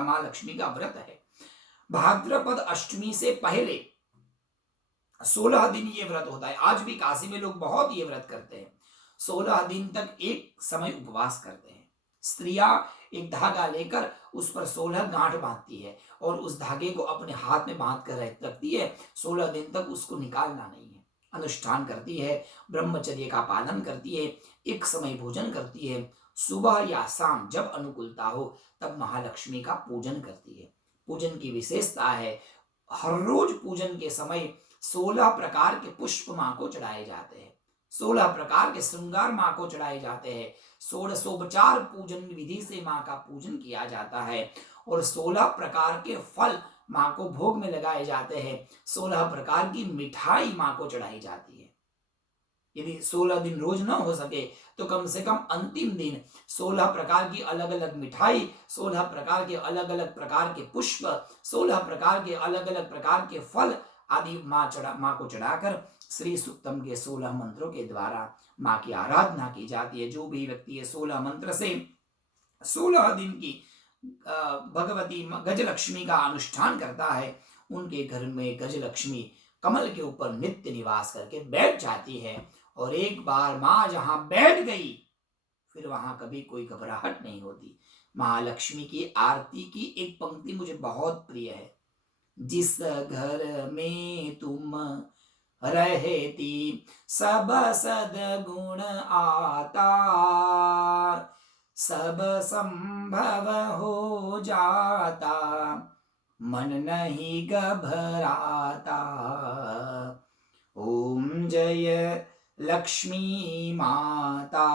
माँ लक्ष्मी का व्रत है। भाद्रपद अष्टमी से पहले 16 दिन ये व्रत होता है। आज भी काशी में लोग बहुत ये व्रत करते हैं। 16 दिन तक एक समय उपवास करते हैं। स्त्रियां एक धागा लेकर उस पर 16 गांठ बांधती है और उस धागे को अपने हाथ में बांध कर रखती है। 16 दिन तक उसको निकालना नहीं है। अनुष्ठान करती है, ब्रह्मचर्य का पालन करती है, एक समय भोजन करती है, सुबह या शाम जब अनुकूलता हो तब महालक्ष्मी का पूजन करती है। पूजन की विशेषता है, हर रोज पूजन के समय 16 प्रकार के पुष्प मां को चढ़ाए जाते हैं, 16 प्रकार के श्रृंगार मां को चढ़ाए जाते हैं, 16 पूजन विधि से मां का पूजन किया जाता है और 16 प्रकार के फल मां को भोग में लगाए जाते हैं। 16 प्रकार की मिठाई मां को चढ़ाई जाती है। यदि 16 दिन रोज ना हो सके तो कम से कम अंतिम दिन 16 प्रकार की अलग अलग मिठाई, 16 प्रकार के अलग अलग प्रकार के पुष्प, 16 प्रकार के अलग अलग प्रकार के फल आदि माँ को चढ़ाकर श्री सूक्तम के 16 मंत्रों के द्वारा माँ की आराधना की जाती है। जो भी व्यक्ति 16 मंत्र से 16 दिन की भगवती गजलक्ष्मी का अनुष्ठान करता है, उनके घर में गजलक्ष्मी कमल के ऊपर नित्य निवास करके बैठ जाती है और एक बार माँ जहां बैठ गई फिर वहां कभी कोई घबराहट नहीं होती। महालक्ष्मी की आरती की एक पंक्ति मुझे बहुत प्रिय है। जिस घर में तुम रहती सब सद्गुण आता, सब संभव हो जाता, मन नहीं घबराता। ओम जय लक्ष्मी माता।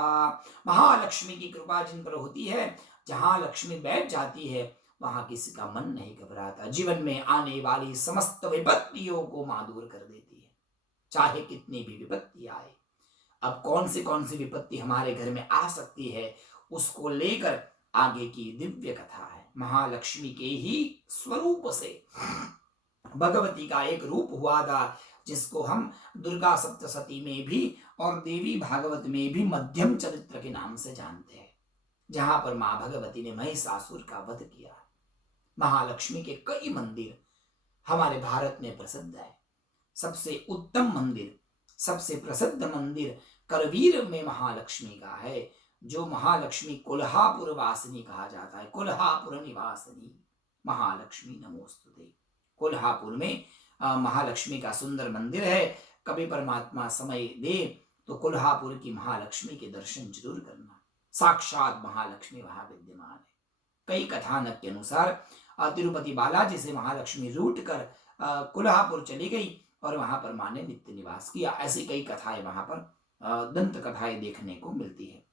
महालक्ष्मी की कृपा जिन पर होती है, जहां लक्ष्मी बैठ जाती है वहां किसी का मन नहीं घबराता। जीवन में आने वाली समस्त विपत्तियों को मां दूर कर देती है, चाहे कितनी भी विपत्ति आए। अब कौन सी विपत्ति हमारे घर में आ सकती है, उसको लेकर आगे की दिव्य कथा है। महालक्ष्मी के ही स्वरूप से भगवती का एक रूप हुआ था, जिसको हम दुर्गा सप्तशती में भी और देवी भागवत में भी मध्यम चरित्र के नाम से जानते हैं, जहां पर मां भगवती ने महिषासुर का वध किया। महालक्ष्मी के कई मंदिर हमारे भारत में प्रसिद्ध है। सबसे उत्तम मंदिर, सबसे प्रसिद्ध मंदिर करवीर में महालक्ष्मी का है, जो महालक्ष्मी कोल्हापुर वासिनी कहा जाता है। कोल्हापुर निवासिनी महालक्ष्मी नमोस्तुते। कोल्हापुर में महालक्ष्मी का सुंदर मंदिर है। कभी परमात्मा समय दे तो कोल्हापुर की महालक्ष्मी के दर्शन जरूर करना। साक्षात महालक्ष्मी वहां विद्यमान है। कई कथानक के अनुसार तिरुपति बालाजी से महालक्ष्मी रूट कर कोल्हापुर चली गई और वहां पर मां ने नित्य निवास किया। ऐसी कई कथाएं वहां पर दंत कथाएं देखने को मिलती है।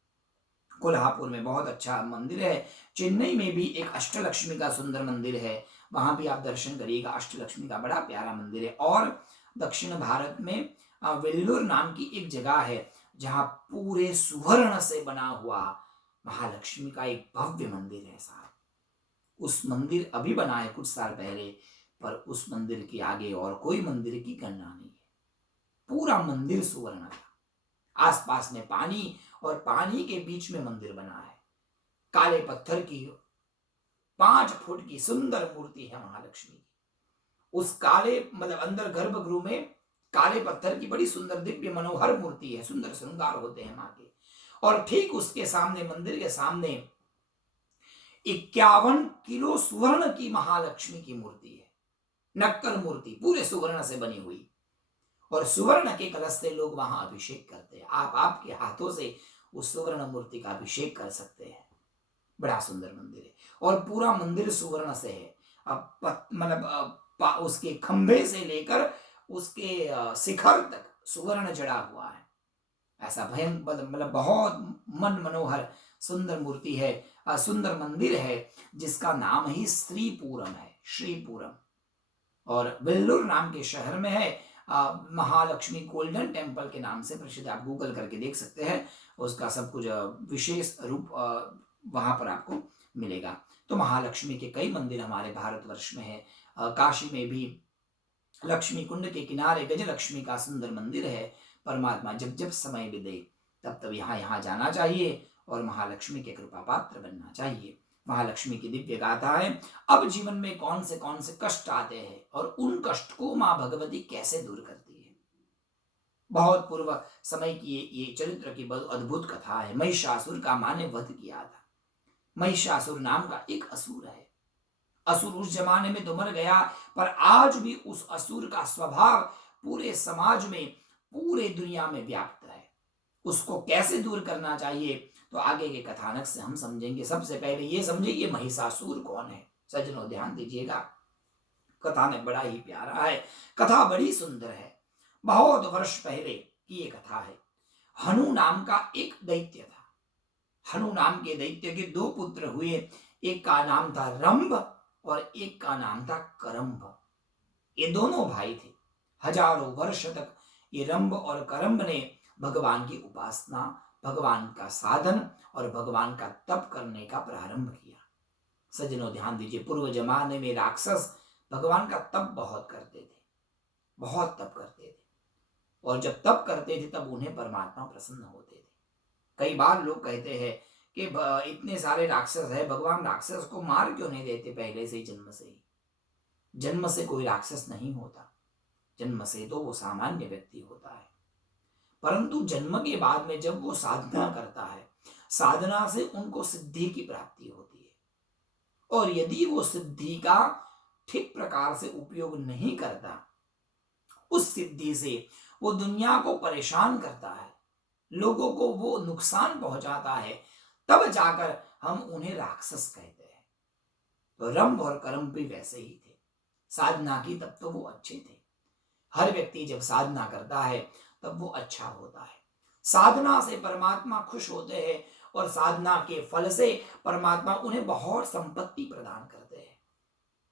कोल्हापुर में बहुत अच्छा मंदिर है। चेन्नई में भी एक अष्टलक्ष्मी का सुंदर मंदिर है, वहां भी आप दर्शन करिएगा। अष्टलक्ष्मी का बड़ा प्यारा मंदिर है। और दक्षिण भारत में वेल्लोर नाम की एक जगह है, जहां पूरे सुवर्ण से बना हुआ महालक्ष्मी का एक भव्य मंदिर है साहब। उस मंदिर अभी बना है कुछ साल पहले, पर उस मंदिर के आगे और कोई मंदिर की गणना नहीं है। पूरा मंदिर सुवर्ण का, आसपास में पानी और पानी के बीच में मंदिर बना है। काले पत्थर की 5 फुट की सुंदर मूर्ति है महालक्ष्मी की। उस काले अंदर गर्भगृह में काले पत्थर की बड़ी सुंदर दिव्य मनोहर मूर्ति है। सुंदर श्रृंगार होते हैं मां के। और ठीक उसके सामने, मंदिर के सामने 51 किलो सुवर्ण की महालक्ष्मी की मूर्ति है। नक्कल मूर्ति, पूरे सुवर्ण से बनी हुई। और सुवर्ण के कलश से लोग वहां अभिषेक करते हैं। आप आपके हाथों से उस सुवर्ण मूर्ति का अभिषेक कर सकते हैं। बड़ा सुंदर मंदिर है और पूरा मंदिर सुवर्ण से है। उसके खंभे से लेकर उसके शिखर तक सुवर्ण जड़ा हुआ है। ऐसा भयंकर बहुत मन मनोहर सुंदर मूर्ति है, सुंदर मंदिर है, जिसका नाम ही श्रीपुरम है। श्रीपुरम और वेल्लोर नाम के शहर में है। महालक्ष्मी गोल्डन टेम्पल के नाम से प्रसिद्ध। आप गूगल करके देख सकते हैं, उसका सब कुछ विशेष रूप वहां पर आपको मिलेगा। तो महालक्ष्मी के कई मंदिर हमारे भारतवर्ष में है। काशी में भी लक्ष्मी कुंड के किनारे गजलक्ष्मी का सुंदर मंदिर है। परमात्मा जब जब समय भी दे तब तब यहाँ जाना चाहिए और महालक्ष्मी के कृपा पात्र बनना चाहिए। महालक्ष्मी की दिव्य गाथा है। अब जीवन में कौन से कष्ट आते हैं और उन कष्ट को माँ भगवती कैसे दूर करती है। बहुत पूर्व समय की ये चरित्र की बहुत अद्भुत कथा है। महिषासुर का माँ ने वध किया था। महिषासुर नाम का एक असुर है। असुर उस जमाने में तो मर गया, पर आज भी उस असुर का स्वभाव पूरे समाज में, पूरे दुनिया में व्याप्त है। उसको कैसे दूर करना चाहिए तो आगे के कथानक से हम समझेंगे। सबसे पहले ये समझिए महिषासुर कौन है। सज्जनों ध्यान दीजिएगा, कथानक बड़ा ही प्यारा है, कथा बड़ी सुंदर है। बहुत वर्ष पहले की ये कथा है। हनु नाम का एक दैत्य था। हनु नाम के दैत्य के दो पुत्र हुए। एक का नाम था रंभ और एक का नाम था करंभ। ये दोनों भाई थे। हजारों वर्ष तक ये रंभ और करंभ ने भगवान की उपासना, भगवान का साधन और भगवान का तप करने का प्रारंभ किया। सज्जनों ध्यान दीजिए, पूर्व जमाने में राक्षस भगवान का तप बहुत करते थे, बहुत तप करते थे, और जब तप करते थे तब उन्हें परमात्मा प्रसन्न होते थे। कई बार लोग कहते हैं कि इतने सारे राक्षस है, भगवान राक्षस को मार क्यों नहीं देते पहले से ही, जन्म से ही। जन्म से कोई राक्षस नहीं होता, जन्म से तो वो सामान्य व्यक्ति होता है, परंतु जन्म के बाद में जब वो साधना करता है, साधना से उनको सिद्धि की प्राप्ति होती है, और यदि वो सिद्धि का ठीक प्रकार से उपयोग नहीं करता, उस सिद्धि से वो दुनिया को परेशान करता है, लोगों को वो नुकसान पहुंचाता है, तब जाकर हम उन्हें राक्षस कहते हैं। तो रंभ और करंभ भी वैसे ही थे। साधना की तब तो वो अच्छे थे। हर व्यक्ति जब साधना करता है तब वो अच्छा होता है। साधना से परमात्मा खुश होते हैं और साधना के फल से परमात्मा उन्हें बहुत संपत्ति प्रदान करते हैं,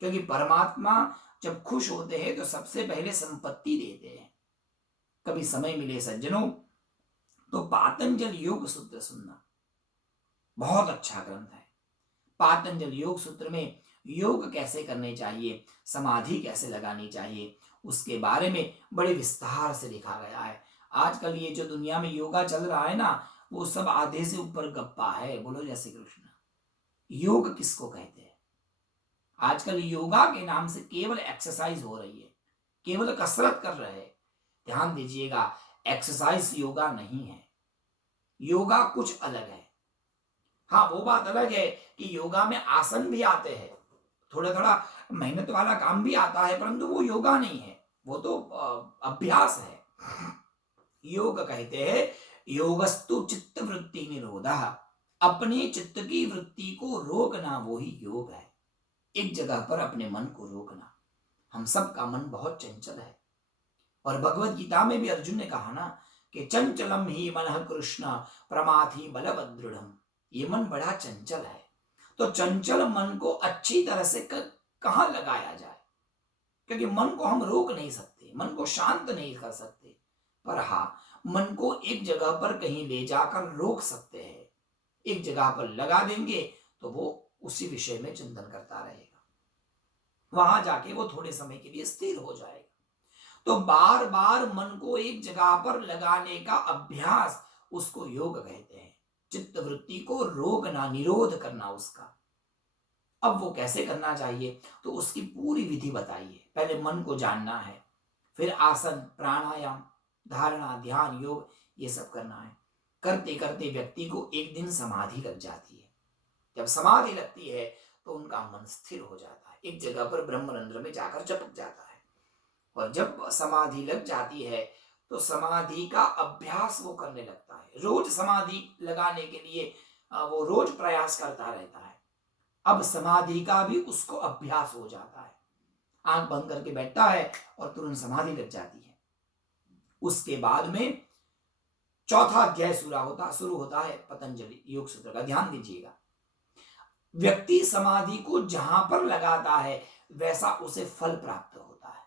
क्योंकि परमात्मा जब खुश होते हैं तो सबसे पहले संपत्ति देते हैं। कभी समय मिले सज्जनों तो पातंजल योग सूत्र सुनना, बहुत अच्छा ग्रंथ है। पातंजल योग सूत्र में योग कैसे करने चाहिए, समाधि कैसे लगानी चाहिए, उसके बारे में बड़े विस्तार से लिखा गया है। आजकल ये जो दुनिया में योगा चल रहा है ना, वो सब आधे से ऊपर गप्पा है। बोलो जय श्री कृष्ण। योग किसको कहते हैं? आजकल योगा के नाम से केवल एक्सरसाइज हो रही है, केवल कसरत कर रहे हैं। ध्यान दीजिएगा, एक्सरसाइज योगा नहीं है, योगा कुछ अलग है। हाँ, वो बात अलग है कि योगा में आसन भी आते हैं, थोड़ा थोड़ा मेहनत वाला काम भी आता है, परंतु वो योगा नहीं है, वो तो अभ्यास है। योग कहते हैं योगस्तु चित्त वृत्ति निरोधः, अपने चित्त की वृत्ति को रोकना वो ही योग है। एक जगह पर अपने मन को रोकना। हम सब का मन बहुत चंचल है, और भगवत गीता में भी अर्जुन ने कहा ना कि चंचलम ही मनः कृष्ण प्रमाथि बलवदृढ़म्। ये मन बड़ा चंचल है, तो चंचल मन को अच्छी तरह से कहाँ लगाया जाए, क्योंकि मन को हम रोक नहीं सकते, मन को शांत नहीं कर सकते, पर हाँ, मन को एक जगह पर कहीं ले जाकर रोक सकते हैं। एक जगह पर लगा देंगे तो वो उसी विषय में चिंतन करता रहेगा, वहां जाके वो थोड़े समय के लिए स्थिर हो जाएगा। तो बार बार मन को एक जगह पर लगाने का अभ्यास, उसको योग कहते हैं। चित्त वृत्ति को रोकना, निरोध करना उसका। अब वो कैसे करना चाहिए तो उसकी पूरी विधि बताइए। पहले मन को जानना है, फिर आसन, प्राणायाम, धारणा, ध्यान, योग, ये सब करना है। करते करते व्यक्ति को एक दिन समाधि लग जाती है। जब समाधि लगती है तो उनका मन स्थिर हो जाता है, एक जगह पर ब्रह्मरंध्र में जाकर चिपक जाता है। और जब समाधि लग जाती है तो समाधि का अभ्यास वो करने लगता है। रोज समाधि लगाने के लिए वो रोज प्रयास करता रहता है। अब समाधि का भी उसको अभ्यास हो जाता है। आंख बंद करके बैठता है और तुरंत समाधि लग जाती है। उसके बाद में चौथा अध्याय शुरू होता है पतंजलि योग सूत्र का। ध्यान दीजिएगा, व्यक्ति समाधि को जहां पर लगाता है वैसा उसे फल प्राप्त होता है।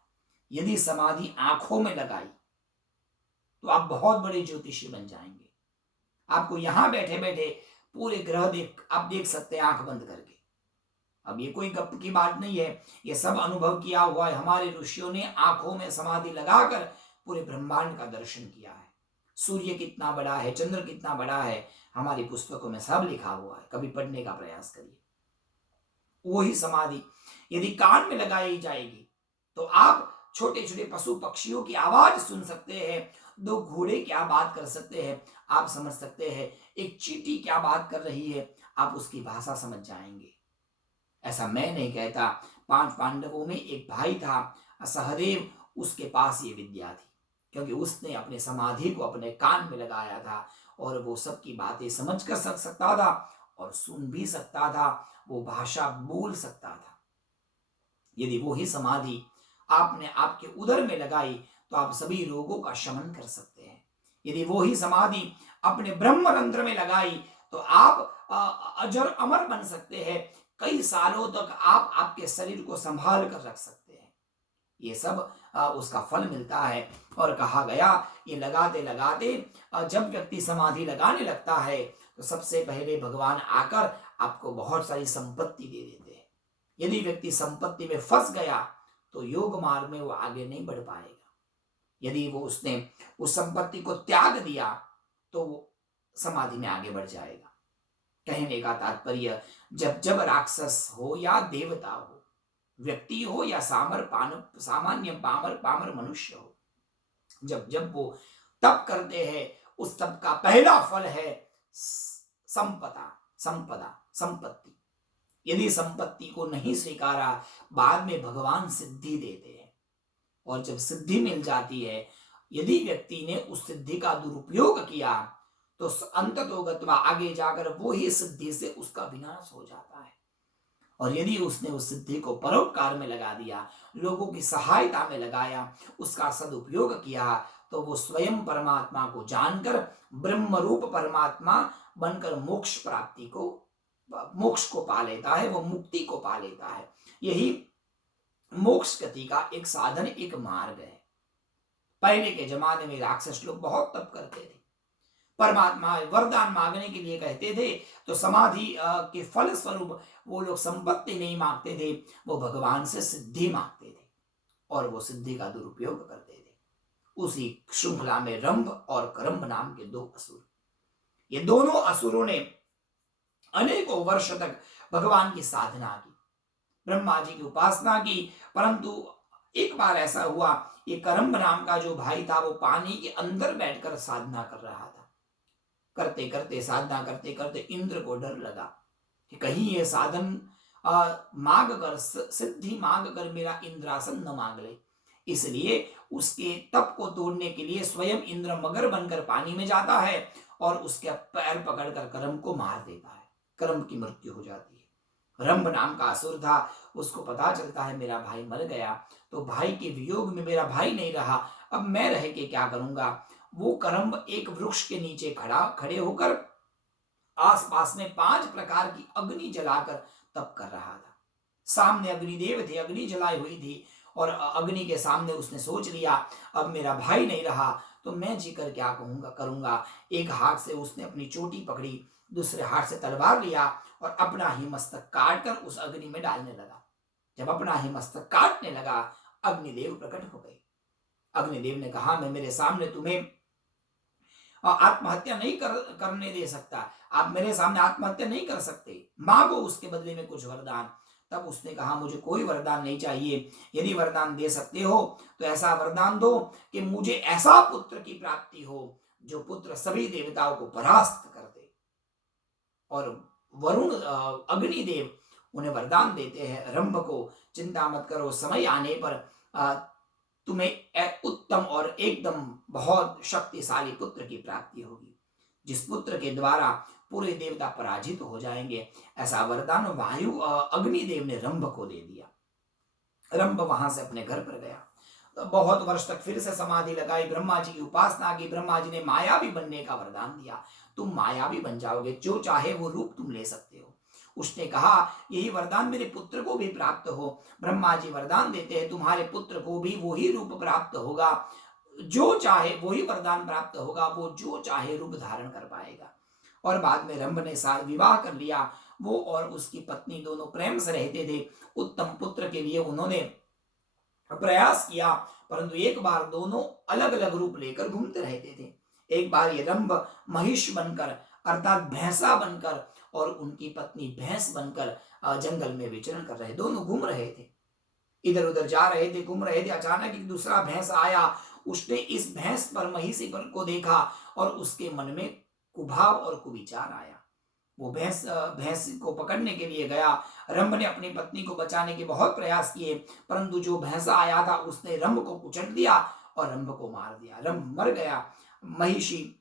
यदि समाधि आंखों में लगाई तो आप बहुत बड़े ज्योतिषी बन जाएंगे। आपको यहां बैठे बैठे पूरे ग्रह आप देख सकते हैं आंख बंद करके। अब ये कोई गप की बात नहीं है, ये सब अनुभव किया हुआ है। हमारे ऋषियों ने आंखों में समाधि लगाकर पूरे ब्रह्मांड का दर्शन किया है। सूर्य कितना बड़ा है, चंद्र कितना बड़ा है, हमारी पुस्तकों में सब लिखा हुआ है। कभी पढ़ने का प्रयास करिए। वही समाधि यदि कान में लगाई जाएगी तो आप छोटे छोटे पशु पक्षियों की आवाज सुन सकते हैं, दो घोड़े क्या बात कर सकते हैं आप समझ सकते हैं, एक चींटी क्या बात कर रही है आप उसकी भाषा समझ जाएंगे। ऐसा मैं नहीं कहता। 5 पांडवों में एक भाई था सहदेव, उसके पास ये विद्या थी क्योंकि उसने अपने समाधि को अपने कान में लगाया था और वो सबकी बातें समझ कर सकता था और सुन भी सकता था, वो भाषा बोल सकता था। यदि वो ही समाधि आपने आपके उदर में लगाई तो आप सभी रोगों का शमन कर सकते हैं। यदि वो ही समाधि अपने ब्रह्मरंध्र में लगाई तो आप अजर अमर बन सकते हैं। कई सालों तक आप आपके शरीर को संभाल कर रख सकते हैं। ये सब उसका फल मिलता है। और कहा गया ये लगाते लगाते जब व्यक्ति समाधि लगाने लगता है तो सबसे पहले भगवान आकर आपको बहुत सारी संपत्ति दे देते हैं। यदि व्यक्ति संपत्ति में फंस गया तो योग मार्ग में वो आगे नहीं बढ़ पाएगा। यदि वो उसने उस संपत्ति को त्याग दिया तो वो समाधि में आगे बढ़ जाएगा। कहने का तात्पर्य, जब जब राक्षस हो या देवता हो, व्यक्ति हो या सामान्य पामर मनुष्य हो, जब जब वो तप करते हैं उस तप का पहला फल है संपत्ति। यदि संपत्ति को नहीं स्वीकारा बाद में भगवान सिद्धि देते हैं और जब सिद्धि मिल जाती है, यदि व्यक्ति ने उस सिद्धि का दुरुपयोग किया तो अंततोगत्वा आगे जाकर वो ही सिद्धि से उसका विनाश हो जाता है। और यदि उसने उस सिद्धि को परोपकार में लगा दिया, लोगों की सहायता में लगाया, उसका सदुपयोग किया तो वो स्वयं परमात्मा को जानकर ब्रह्म रूप परमात्मा बनकर मोक्ष को पा लेता है, वो मुक्ति को पा लेता है। यही मोक्ष गति का एक साधन, एक मार्ग है। पहले के जमाने में राक्षस लोग बहुत तप करते थे, परमात्मा वरदान मांगने के लिए कहते थे तो समाधि के फल स्वरूप वो लोग संपत्ति नहीं मांगते थे, वो भगवान से सिद्धि मांगते थे और वो सिद्धि का दुरुपयोग करते थे। उसी श्रृंखला में रंभ और करंभ नाम के 2 असुर, ये दोनों असुरों ने अनेकों वर्ष तक भगवान की साधना की, ब्रह्मा जी की उपासना की, परंतु एक बार ऐसा हुआ, ये करंभ नाम का जो भाई था वो पानी के अंदर बैठकर साधना कर रहा था। करते करते साधना करते करते इंद्र को डर लगा कि कहीं ये साधन मांग कर सिद्धि मांग कर मेरा इंद्रासन न मांग ले। इसलिए उसके तप को तोड़ने के लिए स्वयं इंद्र मगर बनकर पानी में जाता है और उसके पैर पकड़कर करंभ को मार देता है। करंभ की मृत्यु हो जाती है। रंभ नाम का असुर था, उसको पता चलता है मेरा भाई मर गया, तो भाई के वियोग में मेरा भाई नहीं रहा, अब मैं रह के क्या करूंगा। वो करंभ एक वृक्ष के नीचे खड़े होकर आसपास में 5 प्रकार की अग्नि जलाकर तप कर रहा था। सामने अग्निदेव थे, अग्नि जलाई हुई थी और अग्नि के सामने उसने सोच लिया अब मेरा भाई नहीं रहा तो मैं जीकर क्या करूंगा। एक हाथ से उसने अपनी चोटी पकड़ी, दूसरे हाथ से तलवार लिया और अपना ही मस्तक काट कर उस अग्नि में डालने लगा। जब अपना ही मस्तक काटने लगा, अग्निदेव प्रकट हो गए। अग्निदेव ने कहा मैं मेरे सामने तुम्हें आत्महत्या नहीं करने दे सकता, आप मेरे सामने आत्महत्या नहीं कर सकते, मांगो उसके बदले में कुछ वरदान। तब उसने कहा मुझे कोई वरदान नहीं चाहिए, यदि वरदान दे सकते हो तो ऐसा वरदान दो कि मुझे ऐसा पुत्र की प्राप्ति हो जो पुत्र सभी देवताओं को परास्त कर दे। और वरुण अग्निदेव उन्हें वरदान देते हैं रंभ को, चिंता मत करो, समय आने पर तुम्हें उत्तम और एकदम बहुत शक्तिशाली पुत्र की प्राप्ति होगी, जिस पुत्र के द्वारा पूरे देवता पराजित हो जाएंगे। ऐसा वरदान वायु अग्निदेव ने रंभ को दे दिया। रंभ वहां से अपने घर पर गया, तो बहुत वर्ष तक फिर से समाधि लगाई, ब्रह्मा जी की उपासना की। ब्रह्मा जी ने मायावी बनने का वरदान दिया, तुम मायावी बन जाओगे, जो चाहे वो रूप तुम ले सकते हो। उसने कहा यही वरदान मेरे पुत्र को भी प्राप्त हो। ब्रह्मा जी वरदान देते हैं तुम्हारे पुत्र को भी वही रूप प्राप्त होगा, जो चाहे वही वरदान प्राप्त होगा, वो जो चाहे रूप धारण कर पाएगा। और बाद में रंभ ने विवाह कर लिया। वो और उसकी पत्नी दोनों प्रेम से रहते थे। उत्तम पुत्र के लिए उन्होंने प्रयास किया, परंतु एक बार दोनों अलग अलग रूप लेकर घूमते रहते थे। एक बार ये रंभ महिष बनकर अर्थात भैंसा बनकर और उनकी पत्नी भैंस बनकर जंगल में विचरण कर रहे, दोनों घूम रहे थे, इधर उधर जा रहे थे, घूम रहे थे। अचानक एक दूसरा भैंस आया, उसने इस भैंस पर, महिषी पर को देखा और उसके मन में कुभाव और कुविचार आया। वो भैंस को पकड़ने के लिए गया। रंभ ने अपनी पत्नी को बचाने के बहुत प्रयास किए, परंतु जो भैंसा आया था उसने रंभ को कुचल दिया और रंभ को मार दिया। रंभ मर गया। महिषी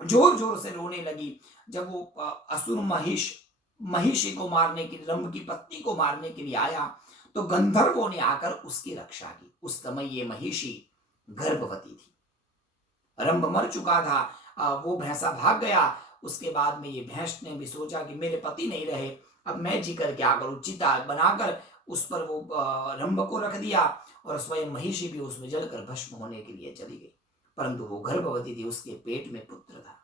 जोर जोर से रोने लगी। जब वो असुर महिषी को मारने के, रंभ की पत्नी को मारने के लिए आया, तो गंधर्वों ने आकर उसकी रक्षा की। उस समय ये महिषी गर्भवती थी, रंभ मर चुका था, वो भैंसा भाग गया। उसके बाद में ये भैंस ने भी सोचा कि मेरे पति नहीं रहे, अब मैं जी कर क्या करूं। चिता बनाकर उस पर वो रंभ को रख दिया और स्वयं महिषी भी उसमें जलकर भस्म होने के लिए चली गई। परंतु वो गर्भवती थी, उसके पेट में पुत्र था।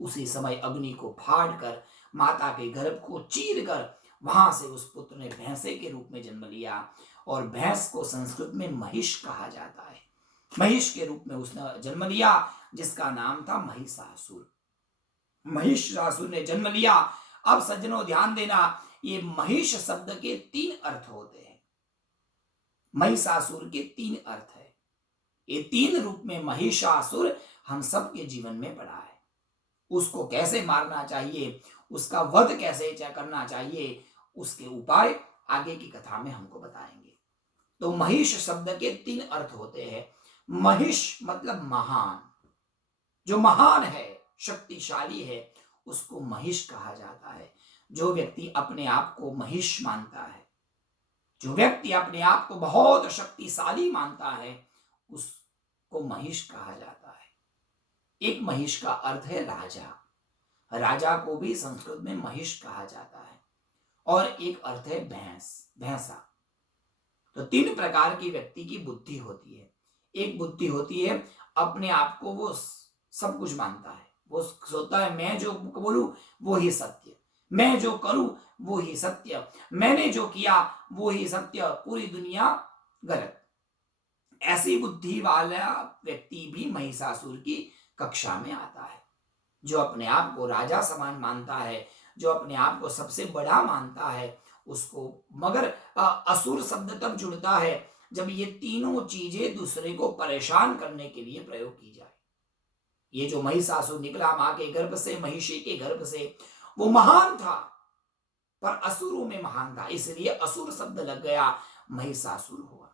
उसी समय अग्नि को फाड़ कर, माता के गर्भ को चीर कर, वहां से उस पुत्र ने भैंसे के रूप में जन्म लिया। और भैंस को संस्कृत में महिष कहा जाता है। महिष के रूप में उसने जन्म लिया, जिसका नाम था महिषासुर। महिषासुर ने जन्म लिया। अब सज्जनों ध्यान देना, ये महिष शब्द के 3 अर्थ होते हैं। महिषासुर के 3 अर्थ है। ये 3 रूप में महिषासुर हम सबके जीवन में पड़ा है। उसको कैसे मारना चाहिए, उसका वध कैसे करना चाहिए, उसके उपाय आगे की कथा में हमको बताएंगे। तो महिष शब्द के 3 अर्थ होते हैं। महिष मतलब महान, जो महान है, शक्तिशाली है, उसको महिष कहा जाता है। जो व्यक्ति अपने आप को महिष मानता है, जो व्यक्ति अपने आप को बहुत शक्तिशाली मानता है, उसको महिष कहा जाता है। एक महिष का अर्थ है राजा, राजा को भी संस्कृत में महिष कहा जाता है। और एक अर्थ है भैंस, भैंसा। तो 3 प्रकार की व्यक्ति की बुद्धि होती है। एक बुद्धि होती है अपने आप को वो सब कुछ मानता है, वो सोचता है मैं जो बोलूं वो ही सत्य, मैं जो करूं वो ही सत्य, मैंने जो किया वो ही सत्य, पूरी दुनिया गलत। ऐसी बुद्धि वाला व्यक्ति भी महिषासुर की कक्षा में आता है। जो अपने आप को राजा समान मानता है, जो अपने आप को सबसे बड़ा मानता है, उसको, मगर असुर शब्द तब जुड़ता है जब ये तीनों चीजें दूसरे को परेशान करने के लिए प्रयोग की जाए। ये जो महिषासुर निकला मां के गर्भ से, महिषी के गर्भ से, वो महान था, पर असुरों में महान था, इसलिए असुर शब्द लग गया, महिषासुर हुआ।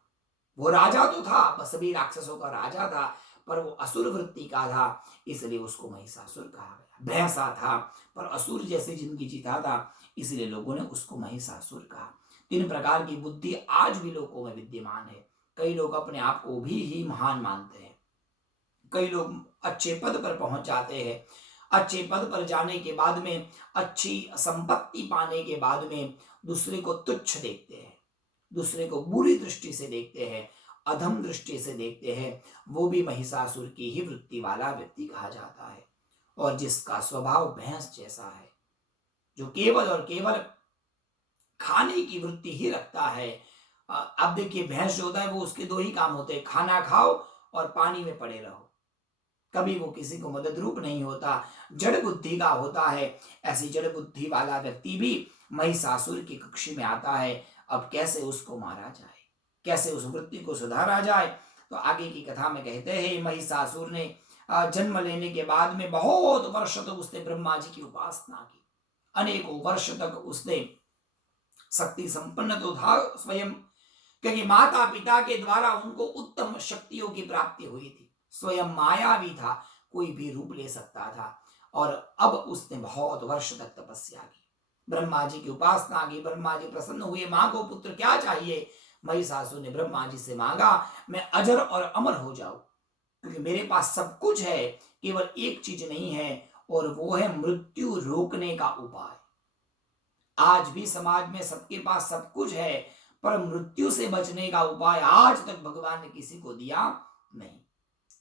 वो राजा तो था, सभी राक्षसों का राजा था, पर वो असुर वृत्ति का था, इसलिए उसको महिषासुर कहा गया। भैंसा था पर असुर जैसी जिंदगी जीता था, इसलिए लोगों ने उसको महिषासुर कहा। 3 प्रकार की बुद्धि आज भी लोगों में विद्यमान है। कई लोग अपने आप को भी ही महान मानते हैं, कई लोग अच्छे पद पर पहुंच जाते हैं, अच्छे पद पर जाने के बाद में, अच्छी संपत्ति पाने के बाद में दूसरे को तुच्छ देखते हैं, दूसरे को बुरी दृष्टि से देखते हैं, अधम दृष्टि से देखते हैं। वो भी महिषासुर की ही वृत्ति वाला व्यक्ति कहा जाता है। और जिसका स्वभाव भैंस जैसा है, जो केवल और केवल खाने की वृत्ति ही रखता है। अब देखिए, भैंस जो होता है वो उसके 2 ही काम होते हैं, खाना खाओ और पानी में पड़े रहो। कभी वो किसी को मदद रूप नहीं होता, जड़ बुद्धि का होता है। ऐसी जड़ बुद्धि वाला व्यक्ति भी महिषासुर की कक्षा में आता है। अब कैसे उसको मारा जाए, कैसे उस वृत्ति को सुधारा जाए, तो आगे की कथा में कहते हैं, महिषासुर ने जन्म लेने के बाद में बहुत वर्ष तक उसने ब्रह्मा जी की उपासना की। अनेकों वर्ष तक उसने, शक्ति संपन्न तो था स्वयं, क्योंकि माता पिता के द्वारा उनको उत्तम शक्तियों की प्राप्ति हुई थी। स्वयं मायावी था, कोई भी रूप ले सकता था। और अब उसने बहुत वर्ष तक तपस्या की, ब्रह्मा जी की उपासना की। ब्रह्मा जी प्रसन्न हुए, मांगो पुत्र क्या चाहिए। महिषासुर ने ब्रह्मा जी से मांगा, मैं अजर और अमर हो जाऊं, क्योंकि मेरे पास सब कुछ है, केवल एक चीज नहीं है, और वो है मृत्यु रोकने का उपाय। आज भी समाज में सबके पास सब कुछ है, पर मृत्यु से बचने का उपाय आज तक भगवान ने किसी को दिया नहीं।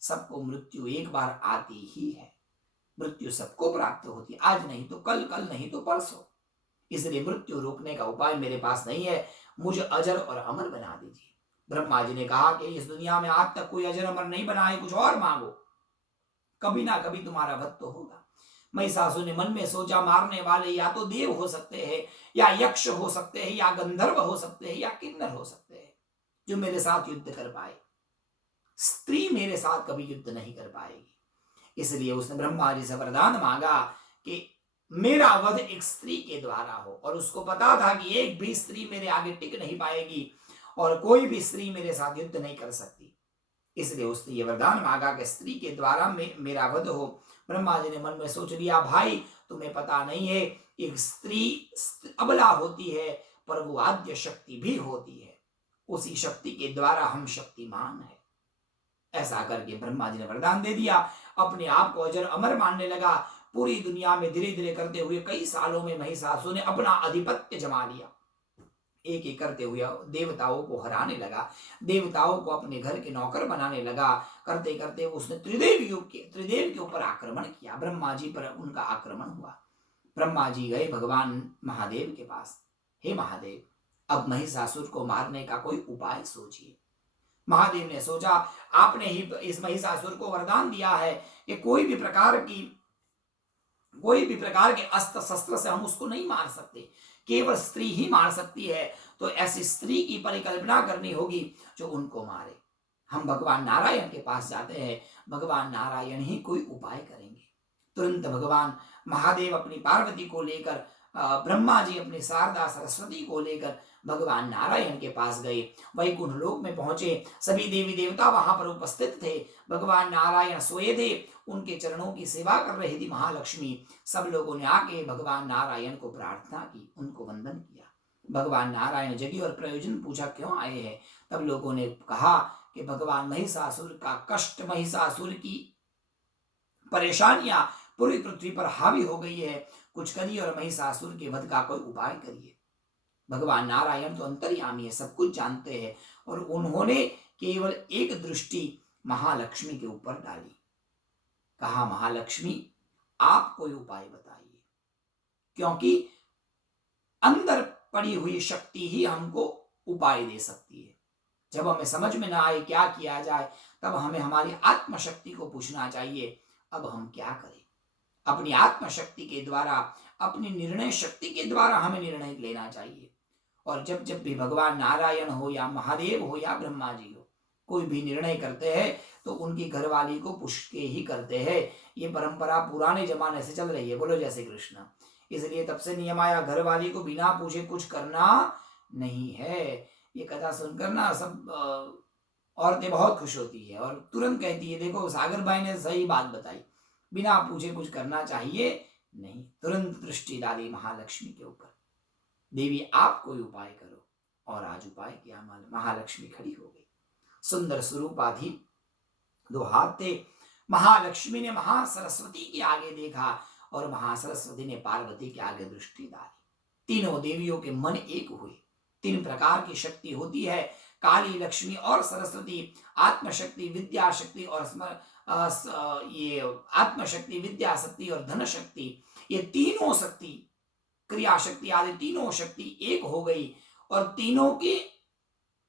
सबको मृत्यु एक बार आती ही है, मृत्यु सबको प्राप्त होती है, आज नहीं तो कल, कल नहीं तो परसों। इसलिए मृत्यु रोकने का उपाय मेरे पास नहीं है, मुझे अजर और अमर बना दीजिए। ब्रह्मा जी ने कहा कि इस दुनिया में आज तक कोई अजर अमर नहीं बना है, कुछ और मांगो, कभी ना कभी तुम्हारा वध तो होगा। महिषासुर ने मन में सोचा मारने वाले या तो देव हो सकते हैं, या यक्ष हो सकते हैं, या गंधर्व हो सकते हैं, या किन्नर हो सकते हैं जो मेरे साथ युद्ध कर पाए। स्त्री मेरे साथ कभी युद्ध नहीं कर पाएगी। इसलिए उसने ब्रह्मा जी से वरदान मांगा कि मेरा वध एक स्त्री के द्वारा हो, और उसको पता था कि एक भी स्त्री मेरे आगे टिक नहीं पाएगी और कोई भी स्त्री मेरे साथ युद्ध नहीं कर सकती। इसलिए उसने ये वरदान मांगा कि स्त्री के द्वारा मेरा वध हो। ब्रह्मा जी ने मन में सोच लिया, भाई तुम्हें पता नहीं है, एक स्त्री अबला होती है पर वो आद्य शक्ति भी होती है, उसी शक्ति के द्वारा हम शक्तिमान है। ऐसा करके ब्रह्मा जी ने वरदान दे दिया। अपने आप को अजर अमर मानने लगा। पूरी दुनिया में धीरे धीरे करते हुए कई सालों में महिषासुर ने अपना आधिपत्य जमा लिया। एक एक करते हुए देवताओं को हराने लगा, देवताओं को अपने घर के नौकर बनाने लगा। करते करते उसने त्रिदेव के ऊपर आक्रमण किया। ब्रह्मा जी पर उनका आक्रमण हुआ। ब्रह्मा जी गए भगवान महादेव के पास, हे महादेव, अब महिषासुर को मारने का कोई उपाय सोचिए। महादेव ने सोचा, आपने ही इस महिषासुर को वरदान दिया है कि कोई भी प्रकार के अस्त्र शस्त्र से हम उसको नहीं मार सकते, केवल स्त्री ही मार सकती है। तो ऐसी स्त्री की परिकल्पना करनी होगी जो उनको मारे। हम भगवान नारायण के पास जाते हैं, भगवान नारायण ही कोई उपाय करेंगे। तुरंत भगवान महादेव अपनी पार्वती को लेकर, ब्रह्मा जी अपनी शारदा सरस्वती को लेकर भगवान नारायण के पास गए। वैकुंठ लोक में पहुंचे। सभी देवी देवता वहां पर उपस्थित थे। भगवान नारायण सोए थे, उनके चरणों की सेवा कर रही थी महालक्ष्मी। सब लोगों ने आके भगवान नारायण को प्रार्थना की, उनको वंदन किया। भगवान नारायण जगी और प्रयोजन पूछा, क्यों आए हैं? तब लोगों ने कहा कि भगवान महिषासुर का कष्ट, महिषासुर की परेशानियां पूरी पृथ्वी पर हावी हो गई है, कुछ करिए और महिषासुर के वध का कोई उपाय करिए। भगवान नारायण तो अंतर्यामी है, सब कुछ जानते हैं, और उन्होंने केवल एक दृष्टि महालक्ष्मी के ऊपर डाली। कहा, महालक्ष्मी आप कोई उपाय बताइए, क्योंकि अंदर पड़ी हुई शक्ति ही हमको उपाय दे सकती है। जब हमें समझ में ना आए क्या किया जाए, तब हमें हमारी आत्मशक्ति को पूछना चाहिए, अब हम क्या करें। अपनी आत्मशक्ति के द्वारा, अपनी निर्णय शक्ति के द्वारा हमें निर्णय लेना चाहिए। और जब जब भी भगवान नारायण हो या महादेव हो या ब्रह्मा जी हो, कोई भी निर्णय करते हैं तो उनकी घरवाली को पूछ के ही करते हैं। ये परंपरा पुराने जमाने से चल रही है, बोलो जय श्री कृष्ण। इसलिए तब से नियम आया, घरवाली को बिना पूछे कुछ करना नहीं है। ये कथा सुनकर ना सब औरतें बहुत खुश होती है और तुरंत कहती है, देखो सागर भाई ने सही बात बताई, बिना पूछे कुछ करना चाहिए नहीं। तुरंत दृष्टि डाली महालक्ष्मी के ऊपर, देवी आप कोई उपाय करो। और आज उपाय किया, महालक्ष्मी खड़ी हो गई। सुंदर स्वरूपा थी, दो हाथ थे। महालक्ष्मी ने महासरस्वती के आगे देखा और महासरस्वती ने पार्वती के आगे दृष्टि डाली। तीनों देवियों के मन एक हुए। 3 प्रकार की शक्ति होती है, काली, लक्ष्मी और सरस्वती। आत्मशक्ति, विद्या शक्ति और ये आत्मशक्ति, विद्या शक्ति और धन शक्ति, ये तीनों शक्ति, क्रिया शक्ति आदि तीनों शक्ति एक हो गई। और तीनों के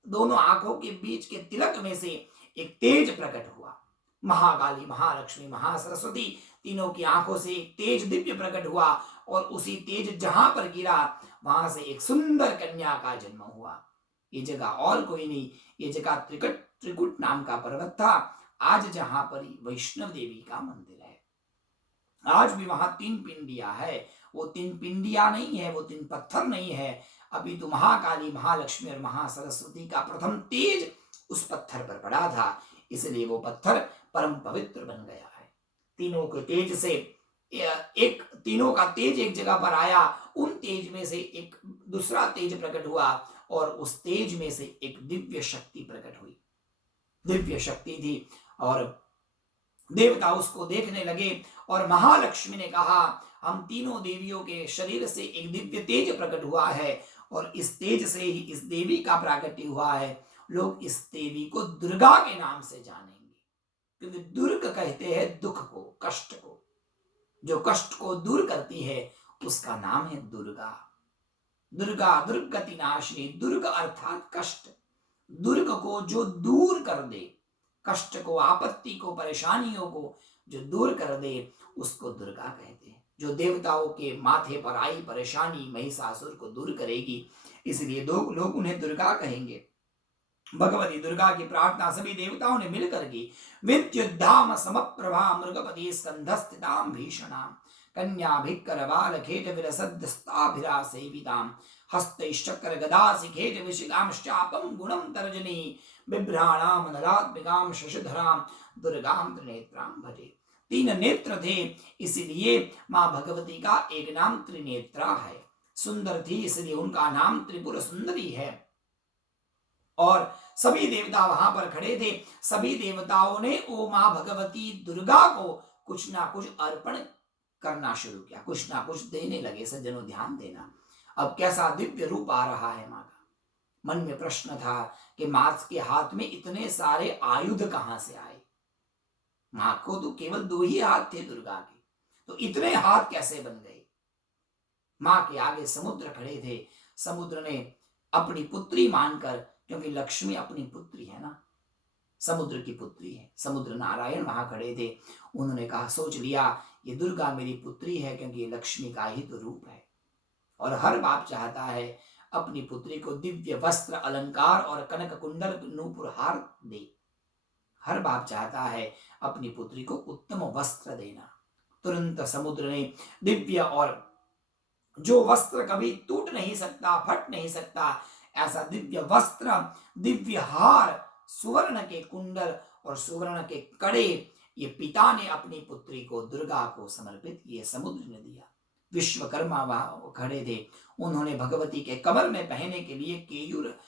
दोनों आंखों के बीच के तिलक में से एक तेज प्रकट हुआ। महाकाली, महालक्ष्मी, महासरस्वती, तीनों की आंखों से एक तेज दिव्य प्रकट हुआ और उसी तेज जहां पर गिरा वहां से एक सुंदर कन्या का जन्म हुआ। ये जगह और कोई नहीं, ये जगह त्रिकुट नाम का पर्वत था। आज जहां पर वैष्णव देवी का मंदिर है, आज भी वहां 3 पिंडियां है। वो 3 पिंडियां नहीं है, वो 3 पत्थर नहीं है। अभी तो महाकाली, महालक्ष्मी और महासरस्वती का प्रथम तेज उस पत्थर पर पड़ा था, इसलिए वो पत्थर परम पवित्र बन गया है। तीनों के तेज से तीनों का तेज एक जगह पर आया, उन तेज में से एक दूसरा तेज प्रकट हुआ और उस तेज में से एक दिव्य शक्ति प्रकट हुई। दिव्य शक्ति थी और देवता उसको देखने लगे और महालक्ष्मी ने कहा, हम तीनों देवियों के शरीर से एक दिव्य तेज प्रकट हुआ है और इस तेज से ही इस देवी का प्राकट्य हुआ है। लोग इस देवी को दुर्गा के नाम से जानेंगे, क्योंकि दुर्ग कहते हैं दुख को, कष्ट को। जो कष्ट को दूर करती है उसका नाम है दुर्गा। दुर्गा दुर्गति नाशिनी, दुर्ग अर्थात कष्ट। दुर्ग को जो दूर कर दे, कष्ट को, आपत्ति को, परेशानियों को जो दूर कर दे, उसको दुर्गा कहते हैं। जो देवताओं के माथे पर आई परेशानी महिषासुर को दूर करेगी। इसलिए लोग उन्हें दुर्गा कहेंगे। भगवती दुर्गा की प्रार्थना सभी देवताओं ने मिलकर की। विद्युद्धाम समप्रभा मृगपति स्कंधस्थिताम भीषणाम कन्याभिकर बाल खेट विरसद्स्ताभिरा सेविताम हस्तैश्चक्र गदा शिखेट विशिखाम शापम गुणम तर्जनी बिभ्राणाम नलात्मिकाम शशिधराम दुर्गाम त्रिनेत्राम भजे। 3 नेत्र थे, इसलिए मां भगवती का एक नाम त्रिनेत्रा है। सुंदर थी, इसलिए उनका नाम त्रिपुर सुंदरी है। और सभी देवता वहां पर खड़े थे। सभी देवताओं ने ओ मां भगवती दुर्गा को कुछ ना कुछ अर्पण करना शुरू किया, कुछ ना कुछ देने लगे। सज्जनों ध्यान देना, अब कैसा दिव्य रूप आ रहा है मां का। मन में प्रश्न था कि मां के हाथ में इतने सारे आयुध कहां से आए। मां को तो केवल 2 ही हाथ थे दुर्गा के, तो इतने हाथ कैसे बन गए। मां के आगे समुद्र खड़े थे। समुद्र ने अपनी पुत्री मानकर, क्योंकि लक्ष्मी अपनी पुत्री है ना, समुद्र की पुत्री है, समुद्र नारायण वहां खड़े थे। उन्होंने कहा, सोच लिया ये दुर्गा मेरी पुत्री है, क्योंकि ये लक्ष्मी का ही तो रूप है। और हर बाप चाहता है अपनी पुत्री को दिव्य वस्त्र अलंकार और कनक कुंडल नूपुर हार दे। हर बाप चाहता है अपनी पुत्री को उत्तम वस्त्र देना। तुरंत समुद्र ने दिव्य और जो वस्त्र कभी टूट नहीं सकता, फट नहीं सकता, ऐसा दिव्य वस्त्र, दिव्य हार, सुवर्ण के कुंडल और सुवर्ण के कड़े, ये पिता ने अपनी पुत्री को दुर्गा को समर्पित किए, समुद्र ने दिया। विश्वकर्मा वहां खड़े थे, उन्होंने भगवती के कमर में पहनने के लिए केयूर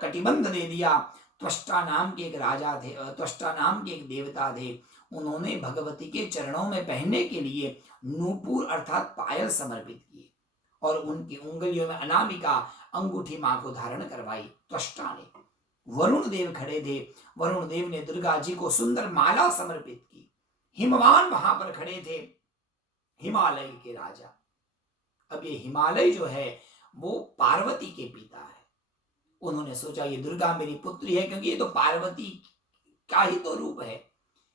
कटिबंध दे दिया। त्वष्टा नाम के एक राजा थे, त्वष्टा नाम के एक देवता थे, उन्होंने भगवती के चरणों में पहनने के लिए नूपुर अर्थात पायल समर्पित किए और उनकी उंगलियों में अनामिका अंगूठी मां को धारण करवाई त्वष्टा ने। वरुण देव खड़े थे, वरुण देव ने दुर्गा जी को सुंदर माला समर्पित की। हिमवान वहां पर खड़े थे, हिमालय के राजा। अब ये हिमालय जो है वो पार्वती के पिता है। उन्होंने सोचा ये दुर्गा मेरी पुत्री है, क्योंकि ये तो पार्वती का ही तो रूप है,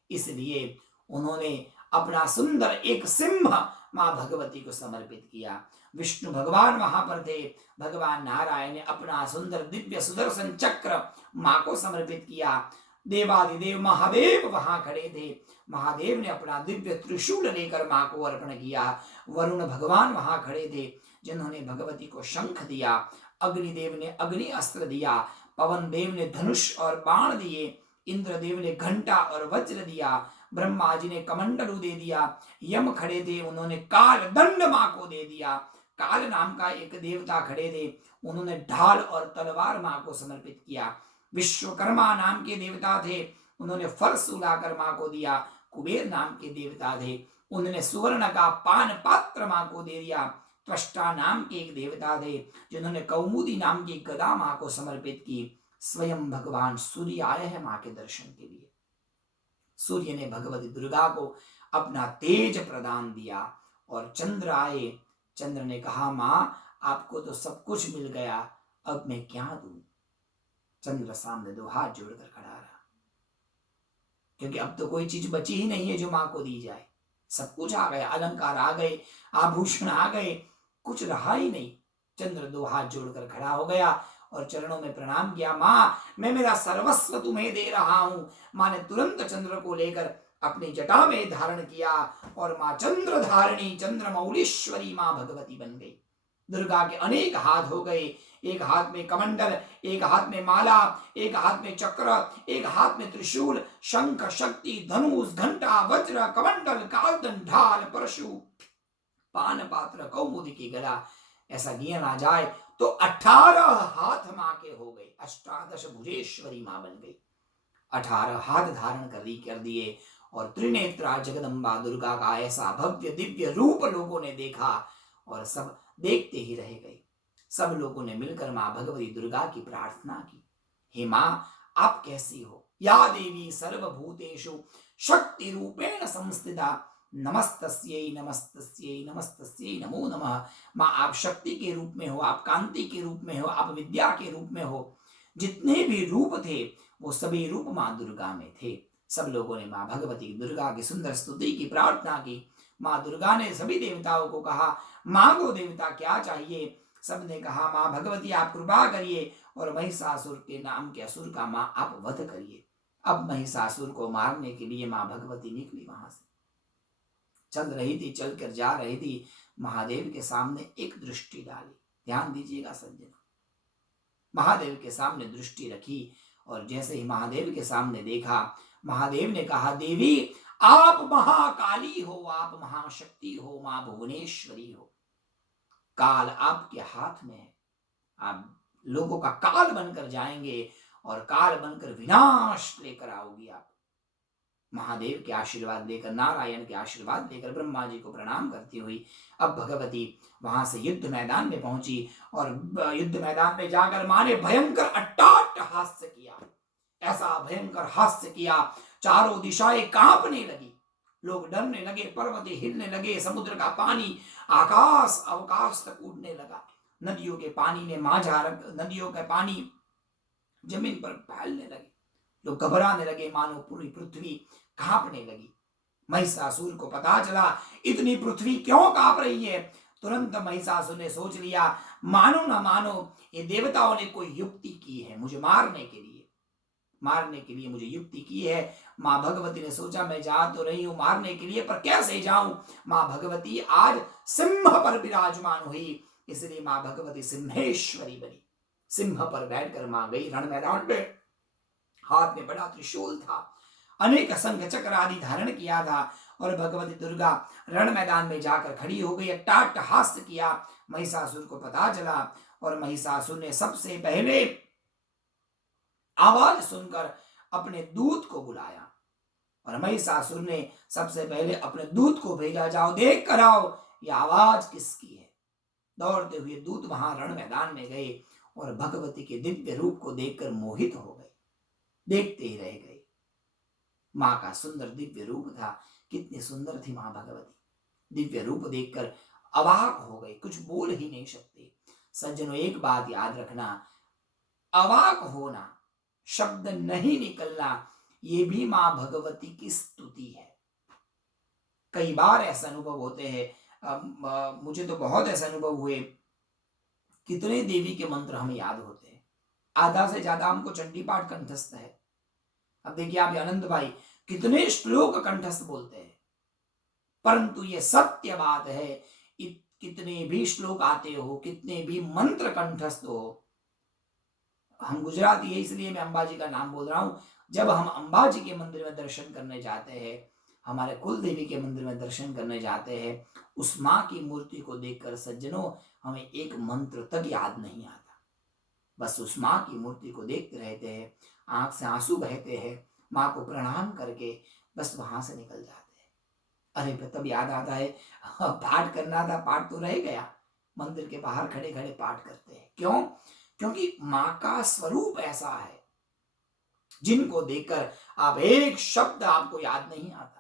इसलिए उन्होंने अपना सुंदर एक सिंह मां भगवती को समर्पित किया। विष्णु भगवान वहां पर थे, भगवान नारायण ने अपना सुंदर दिव्य सुदर्शन चक्र मां को समर्पित किया। देवादिदेव महादेव वहां खड़े थे, महादेव ने अपना दिव्य त्रिशूल लेकर मां को अर्पण किया। वरुण भगवान वहां खड़े थे, जिन्होंने भगवती को शंख दिया। अग्निदेव ने अग्नि अस्त्र दिया, पवन देव ने धनुष और बाण दिए, इंद्रदेव ने घंटा और वज्र दिया, ब्रह्मा जी ने कमंडलू दे दिया। यम खड़े थे, उन्होंने काल दंड मां को दे दिया। काल नाम का एक देवता खड़े थे, उन्होंने ढाल और तलवार मां को समर्पित किया। विश्वकर्मा नाम के देवता थे, उन्होंने फर्श उलाकर मां को दिया। कुबेर नाम के देवता थे, उन्होंने सुवर्ण का पान पात्र मां को दे दिया। त्वष्टा नाम के एक देवता थे, जिन्होंने कौमुदी नाम की गदा मां को समर्पित की। स्वयं भगवान सूर्य आए हैं मां के दर्शन के लिए। सूर्य ने भगवती दुर्गा को अपना तेज प्रदान दिया और चंद्र आए। चंद्र ने कहा, मां आपको तो सब कुछ मिल गया, अब मैं क्या दूं। चंद्र सामने 2 हाथ जोड़कर खड़ा रहा, क्योंकि अब तो कोई चीज बची ही नहीं है जो मां को दी जाए। सब कुछ आ गया, अलंकार आ गए, आभूषण आ गए, कुछ रहा ही नहीं। चंद्र 2 हाथ जोड़कर खड़ा हो गया और चरणों में प्रणाम किया। मां मैं मेरा सर्वस्व तुम्हें दे रहा हूं। मां ने तुरंत चंद्र को लेकर अपनी जटा में धारण किया और मां चंद्र धारिणी चंद्रमौलीश्वरी मां भगवती बन गई। दुर्गा के अनेक हाथ हो गए, एक हाथ में कमंडल, एक हाथ में माला, एक हाथ में चक्र, एक हाथ में त्रिशूल, शंख, शक्ति, धनुष, घंटा, वज्र, कमंडल, कालदंड, ढाल, परशु, पान पात्र, कौमुदी की गदा। ऐसा गिना जाए तो 18 हाथ मां के हो गए, अष्टादश भुजेश्वरी मां बन गई। 18 हाथ धारण कर दिए और त्रिनेत्रा जगदम्बा दुर्गा का ऐसा भव्य दिव्य रूप लोगों ने देखा और सब देखते ही रह गए। सब लोगों ने मिलकर मां भगवती दुर्गा की प्रार्थना की, हे मां आप कैसी हो। या देवी सर्वभूतेषु शक्ति रूपेण संस्थिता नमस्तस्यै नमस्तस्यै नमस्तस्यै नमो नमः। मां आप शक्ति के रूप में हो, आप कांति के रूप में हो, आप विद्या के रूप में हो। जितने भी रूप थे वो सभी रूप मां दुर्गा में थे। सब लोगों ने मां भगवती दुर्गा की सुंदर स्तुति की, प्रार्थना की। माँ दुर्गा ने सभी देवताओं को कहा, मांगो देवता क्या चाहिए। सबने कहा, माँ भगवती आप कृपा करिए और महिषासुर के नाम के असुर का माँ आप वध करिए। अब महिषासुर को मारने के लिए माँ भगवती निकली वहां से। चल रही थी, चलकर जा रही थी, महादेव के सामने एक दृष्टि डाली। ध्यान दीजिएगा सज्जनों, महादेव के सामने दृष्टि रखी और जैसे ही महादेव के सामने देखा, महादेव ने कहा, देवी आप महाकाली हो, आप महाशक्ति हो, मां भुवनेश्वरी हो, काल आपके हाथ में है। आप लोगों का काल बनकर जाएंगे और काल बनकर विनाश लेकर आओगी आप। महादेव के आशीर्वाद लेकर, नारायण के आशीर्वाद लेकर ब्रह्मा जी को प्रणाम करती हुई अब भगवती वहां से युद्ध मैदान में पहुंची और युद्ध मैदान में जाकर मां ने भयंकर अट्टहास्य किया। ऐसा भयंकर हास्य किया, चारों दिशाएं कांपने लगी, लोग डरने लगे, पर्वत हिलने लगे, समुद्र का पानी आकाश अवकाश तक उड़ने लगा। नदियों के पानी ने नदियों का पानी जमीन पर फैलने लगे, लोग घबराने लगे, मानो पूरी पृथ्वी कांपने लगी। महिषासुर को पता चला इतनी पृथ्वी क्यों कांप रही है। तुरंत महिषासुर ने सोच लिया, मानो ना मानो ये देवताओं ने कोई युक्ति की है, मुझे मारने के लिए मुझे युक्ति की है। माँ भगवती ने सोचा, मैं जा तो रही हूं मारने के लिए, पर कैसे जाऊं। माँ भगवती आज सिंह पर विराजमान हुई, इसलिए माँ भगवती सिंहेश्वरी बनी। सिंह पर बैठकर मां गई रण मैदान में। हाथ में बड़ा त्रिशूल था, अनेक शंख चक्र आदि धारण किया था और भगवती दुर्गा रण मैदान में जाकर खड़ी हो गई। अट्टहास्य किया, महिषासुर को पता चला और महिषासुर ने सबसे पहले आवाज सुनकर अपने दूत को बुलाया और महिषासुर ने सबसे पहले अपने दूत को भेजा, जाओ देख कर आओ ये आवाज किसकी है। दौड़ते हुए दूत वहां रण मैदान में गए और भगवती के दिव्य रूप को देखकर मोहित हो गए, देखते ही रह गए। मां का सुंदर दिव्य रूप था, कितनी सुंदर थी मां भगवती। दिव्य रूप देखकर अवाक हो गए, कुछ बोल ही नहीं सकते। सज्जनों, एक बात याद रखना, अवाक होना, शब्द नहीं निकलना, ये भी मां भगवती की स्तुति है। कई बार ऐसा अनुभव होते हैं, मुझे तो बहुत ऐसा अनुभव हुए, कितने देवी के मंत्र हमें याद होते हैं, आधा से ज्यादा हमको चंडी पाठ कंठस्थ है। अब देखिए आप आनंद भाई कितने श्लोक कंठस्थ बोलते हैं, परंतु ये सत्य बात है, कितने भी श्लोक आते हो, कितने भी मंत्र कंठस्थ हो, हम गुजराती है इसलिए मैं अंबाजी का नाम बोल रहा हूं, जब हम अंबाजी के मंदिर में दर्शन करने जाते हैं, हमारे कुल देवी के मंदिर में दर्शन करने जाते हैं, उस माँ की मूर्ति को देखकर सज्जनों हमें एक मंत्र तक याद नहीं आता, बस उस माँ की मूर्ति को देखते रहते हैं, आंख से आंसू बहते हैं, माँ को प्रणाम करके बस वहां से निकल जाते हैं। अरे तब याद आता है पाठ करना था, पाठ तो रह गया, मंदिर के बाहर खड़े खड़े पाठ करते हैं। क्यों? क्योंकि माँ का स्वरूप ऐसा है, जिनको देखकर आप एक शब्द आपको याद नहीं आता,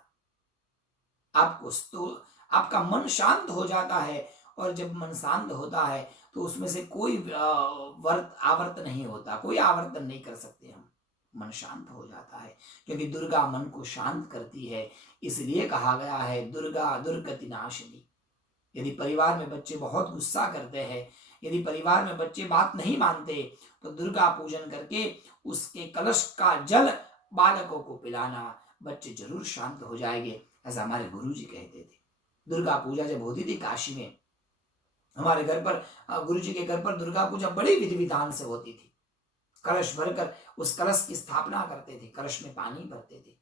आपका मन शांत हो जाता है, और जब मन शांत होता है तो उसमें से कोई आवर्त नहीं होता, कोई आवर्तन नहीं कर सकते हम, मन शांत हो जाता है, क्योंकि दुर्गा मन को शांत करती है। इसलिए कहा गया है दुर्गा दुर्गति नाशिनी। यदि परिवार में बच्चे बहुत गुस्सा करते हैं, यदि परिवार में बच्चे बात नहीं मानते, तो दुर्गा पूजन करके उसके कलश का जल बालकों को पिलाना, बच्चे जरूर शांत हो जाएंगे, ऐसा हमारे गुरुजी कहते थे। दुर्गा पूजा जब होती थी काशी में, हमारे घर पर, गुरुजी के घर पर दुर्गा पूजा बड़ी विधि विधान से होती थी। कलश भरकर उस कलश की स्थापना करते थे, कलश में पानी भरते थे,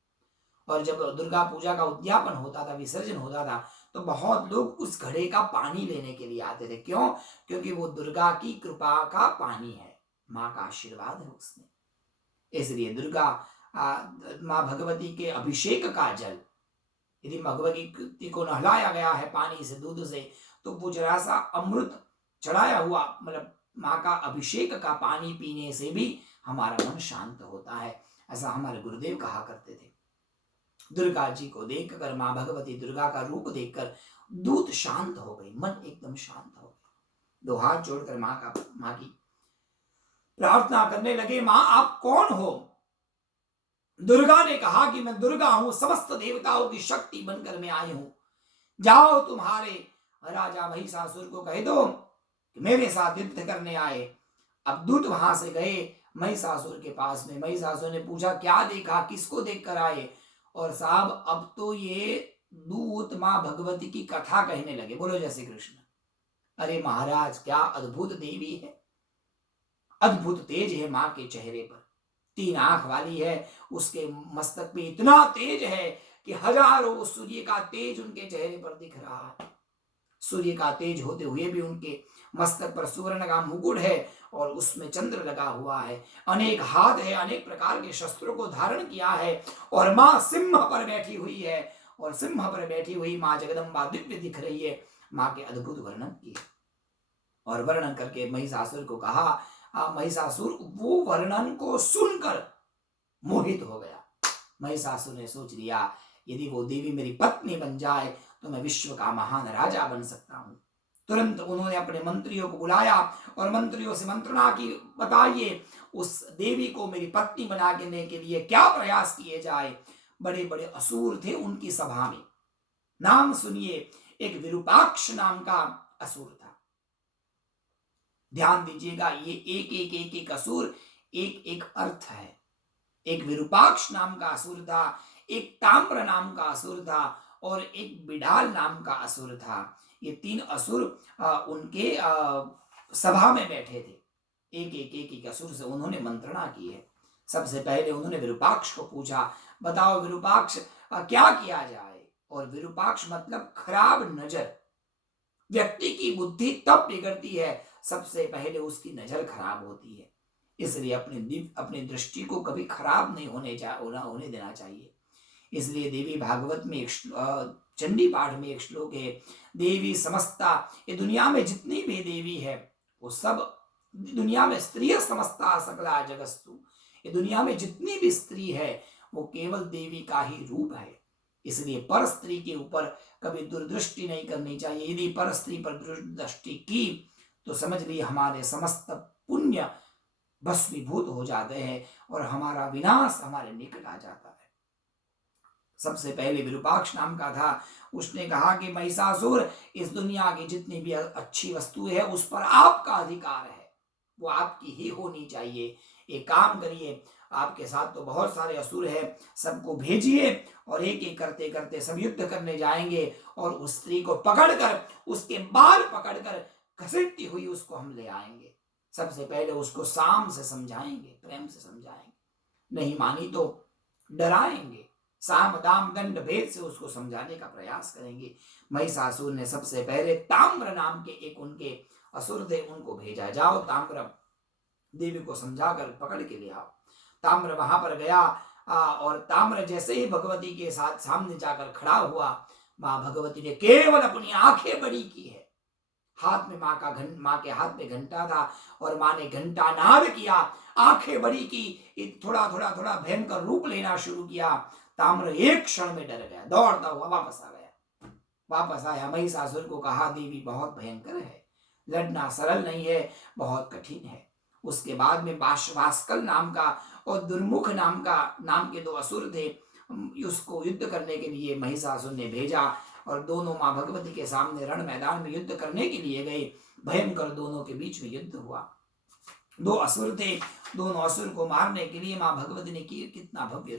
और जब दुर्गा पूजा का उद्यापन होता था, विसर्जन होता था, तो बहुत लोग उस घड़े का पानी लेने के लिए आते थे। क्यों? क्योंकि वो दुर्गा की कृपा का पानी है, माँ का आशीर्वाद है उसमें। इसलिए दुर्गा माँ भगवती के अभिषेक का जल, यदि भगवती को नहलाया गया है पानी से, दूध से, तो वो जरा सा अमृत चढ़ाया हुआ, मतलब माँ का अभिषेक का पानी पीने से भी हमारा मन शांत होता है, ऐसा हमारे गुरुदेव कहा करते थे। दुर्गा जी को देखकर, माँ भगवती दुर्गा का रूप देखकर दूत शांत हो गई, मन एकदम शांत हो गया। दो हाथ जोड़कर माँ की प्रार्थना करने लगे, माँ आप कौन हो? दुर्गा ने कहा कि मैं दुर्गा हूं, समस्त देवताओं की शक्ति बनकर मैं आई हूं। जाओ तुम्हारे राजा महिषासुर को कह दो कि मेरे साथ युद्ध करने आए। अब दूत वहां से गए महिषासुर के पास में। महिषासुर ने पूछा क्या देखा, किसको देख कर आए? और साहब अब तो ये दूत मां भगवती की कथा कहने लगे। बोलो जय श्री कृष्ण। अरे महाराज क्या अद्भुत देवी है, अद्भुत तेज है मां के चेहरे पर। 3 आंख वाली है, उसके मस्तक पे इतना तेज है कि हजारों सूर्य का तेज उनके चेहरे पर दिख रहा है। सूर्य का तेज होते हुए भी उनके मस्तक पर सुवर्ण का मुकुट है और उसमें चंद्र लगा हुआ है। अनेक हाथ है, अनेक प्रकार के शस्त्रों को धारण किया है और मां सिंह पर बैठी हुई है। और सिंह पर बैठी हुई मां जगदम्बा दिव्य दिख रही है। मां के अद्भुत वर्णन किए और वर्णन करके महिषासुर को कहा। महिषासुर वो वर्णन को सुनकर मोहित हो गया। महिषासुर ने सोच लिया यदि वो देवी मेरी पत्नी बन जाए तो मैं विश्व का महान राजा बन सकता हूं। तुरंत उन्होंने अपने मंत्रियों को बुलाया और मंत्रियों से मंत्रणा की, बताइए उस देवी को मेरी पत्नी बना देने के लिए क्या प्रयास किए जाए। बड़े बड़े असुर थे उनकी सभा में। नाम सुनिए, एक विरूपाक्ष नाम का असुर था। ध्यान दीजिएगा, ये एक असुर एक एक अर्थ है। एक विरूपाक्ष नाम का असुर था, एक ताम्र नाम का असुर था और एक बिडाल नाम का असुर था। ये 3 असुर उनके सभा में बैठे थे। एक असुर से उन्होंने मंत्रणा की है। सबसे पहले उन्होंने विरूपाक्ष को पूछा, बताओ विरूपाक्ष क्या किया जाए? और विरूपाक्ष मतलब खराब नजर। व्यक्ति की बुद्धि तब बिगड़ती है सबसे पहले उसकी नजर खराब होती है। इसलिए अपनी दृष्टि को कभी खराब नहीं होने देना चाहिए। इसलिए देवी भागवत में चंडी पाठ में एक श्लोक है, देवी समस्ता, ये दुनिया में जितनी भी देवी है वो सब, दुनिया में स्त्री समस्ता सकला जगस्तु, ये दुनिया में जितनी भी स्त्री है वो केवल देवी का ही रूप है। इसलिए पर स्त्री के ऊपर कभी दुर्दृष्टि नहीं करनी चाहिए। यदि पर स्त्री पर दुर्दृष्टि की तो समझ लीजिए हमारे समस्त पुण्य भस्मीभूत हो जाते हैं और हमारा विनाश हमारे निकट आ जाता है। सबसे पहले विरूपाक्ष नाम का था। उसने कहा कि महिषासुर, इस दुनिया की जितनी भी अच्छी वस्तु है उस पर आपका अधिकार है, वो आपकी ही होनी चाहिए। एक काम करिए, आपके साथ तो बहुत सारे असुर हैं, सबको भेजिए और एक एक करते करते सब युद्ध करने जाएंगे और उस स्त्री को पकड़कर, उसके बाल पकड़कर घसीटती हुई उसको हम ले आएंगे। सबसे पहले उसको साम से समझाएंगे, प्रेम से समझाएंगे, नहीं मानी तो डराएंगे, साम दाम दंड भेद से उसको समझाने का प्रयास करेंगे। महिषासुर ने सबसे पहले ताम्र नाम के एक उनके असुर थे, उनको भेजा, जाओ ताम्र देवी को समझाकर पकड़ के ले आओ। ताम्र वहां पर गया और ताम्र जैसे ही भगवती के साथ सामने जाकर खड़ा हुआ, मां भगवती ने केवल अपनी आंखें बड़ी की है। हाथ में मां के हाथ में घंटा था और मां ने घंटा नाद किया, आंखें बड़ी की, थोड़ा थोड़ा थोड़ा भयंकर रूप लेना शुरू किया। ताम्र एक क्षण में डर गया, दौड़ता हुआ वापस आ गया। वापस आया, महिषासुर को कहा देवी बहुत भयंकर है, लड़ना सरल नहीं है, बहुत कठिन है। उसके बाद में वास्कल नाम का और दुर्मुख नाम के 2 असुर थे, उसको युद्ध करने के लिए महिषासुर ने भेजा और दोनों मां भगवती के सामने रण मैदान में युद्ध करने के लिए गए। भयंकर दोनों के बीच में युद्ध हुआ। 2 असुर थे, दोनों असुर को मारने के लिए मां भगवती ने कितना भव्य रूप